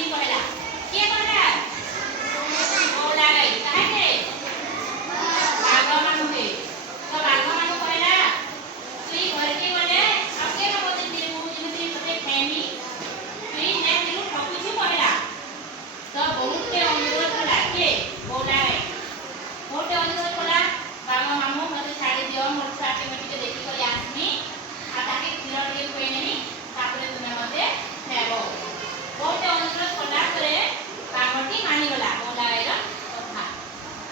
लक्ष्मी कहला के कहला बोला गई काहे बाघ मानु के तो बाघ मानु कहला तुई घर के गले आके न बोते तेरे मुंह जेमती तते फैमी तुई ने दिलु ठकुछु कहला तो बहुते अनुरोध कला के बोला गई बहुते अनुरोध कला बाघ मामू मते छाड़ी दियो मोर छुआ के मटी के देखि कर आसमी आ ताके खीर के कोई नहीं तापरे तुमे मते नेबो बहुते अनुरोध कला करे बाघटी मानि गला बोला गई रो कथा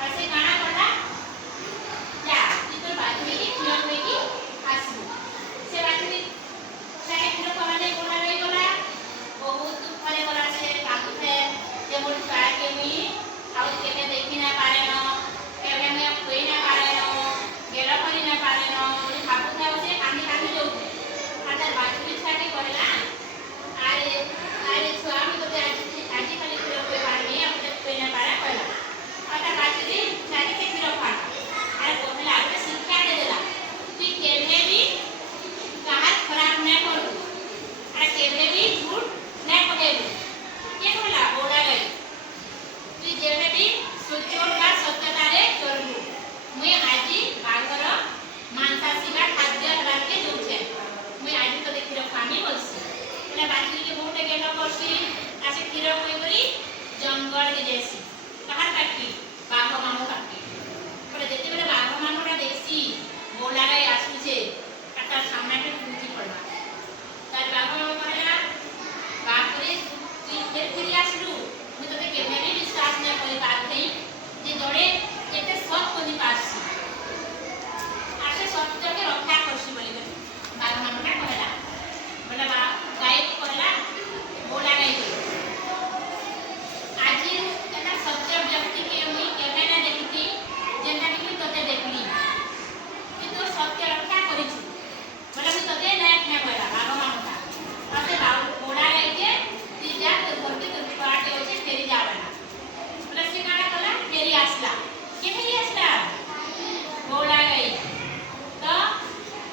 आ से काना कला जा तितोर बाजरी की खीर होई की आसु से बाजरी ताके खीर खवाले बोला गई गला बहुत दुखरे गला से काकु थे जे मोर छुआ के मी आउ केने देखि ना पारे न केने में कोई ना पारे न गेला करी ना पारे न बोली भाबु थे से कांदी कांदी जोते आदर बाजरी छुआ के कहला अरे अरे छुआ मी तो आज खाली खीर कोई पारनी अपने कोई ना पारा कहला आदर बाजरी छुआ के खीर खा अरे कहला आपने शिक्षा दे देला तू केने भी कहा खराब ना करू अरे केने भी झूठ ना कहेबू के कहला बोला गई तू जेने भी सुचोट का सत्यता रे चलबू मुई आजी बागर मांसासी का खाद्य करके जोछे मुई आजी तो खीर खामी बोलसी એટલે બાજરી के बहुत गेलो करसी आसे खीर कोई करी जंगल के जैसी कहार काटी बाघ मामू काटी पर जेते बेले बाघ मामूटा देखसी बोला गई आसु छे काटा सामने के पूजी पड़वा तार बाघ मामू कहला बाप रे तू फिर फिर आसलु मु तते केने भी विश्वास न करी बात नहीं जे जड़े एते सब कोनी पासी आसे सत्य के रक्षा करसी बोली बाघ मामूटा कहला बोला बा गाय को कहला बोला गई आज एटा सत्य व्यक्ति के मुई केबे ना देखिती जेंटा कि तते देखली किंतु सत्य रक्षा करिछु बोला मु तते ना ना कहला बाघ मामूटा आसे बोला गई के ती जा तो घर के तो पाटे होचे फेरी जावला बोला से काना कला फेरी आसला के फेरी आसला बोला गई तो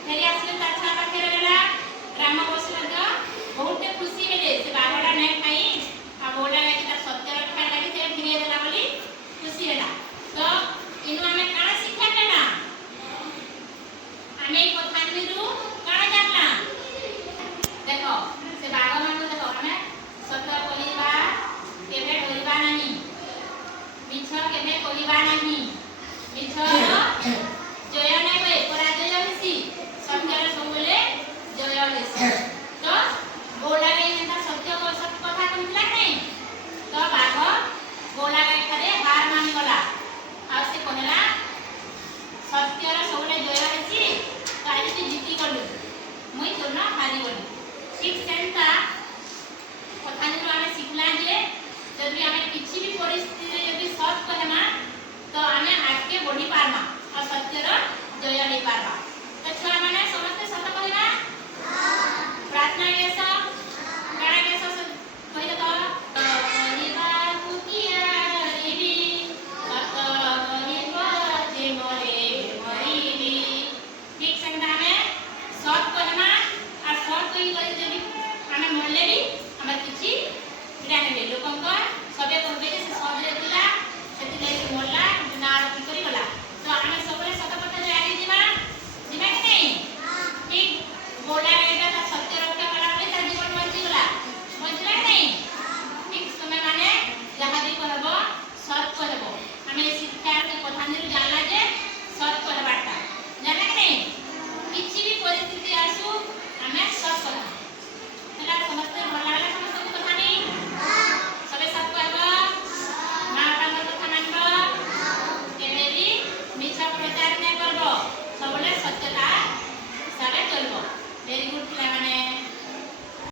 फेरी आसले ता छा पाखे रहला ग्राम बसला तो बहुत खुशी हेले से बाघटा नै खाई आ बोला गई कि सत्य रक्षा लागि से फिरे देला बोली खुशी होला तो इनु हमें काना शिक्षा केना हमें कथानिरु काना जानला देखो से बाघ मानु देखो हमें सत्य बोलिबा केबे डरिबा नाही मिछ केबे कहिबा नाही मिछ जय नै होय पराजय होसी सत्यर सबले जय होसी तो बोला गई सत्य कथा कहला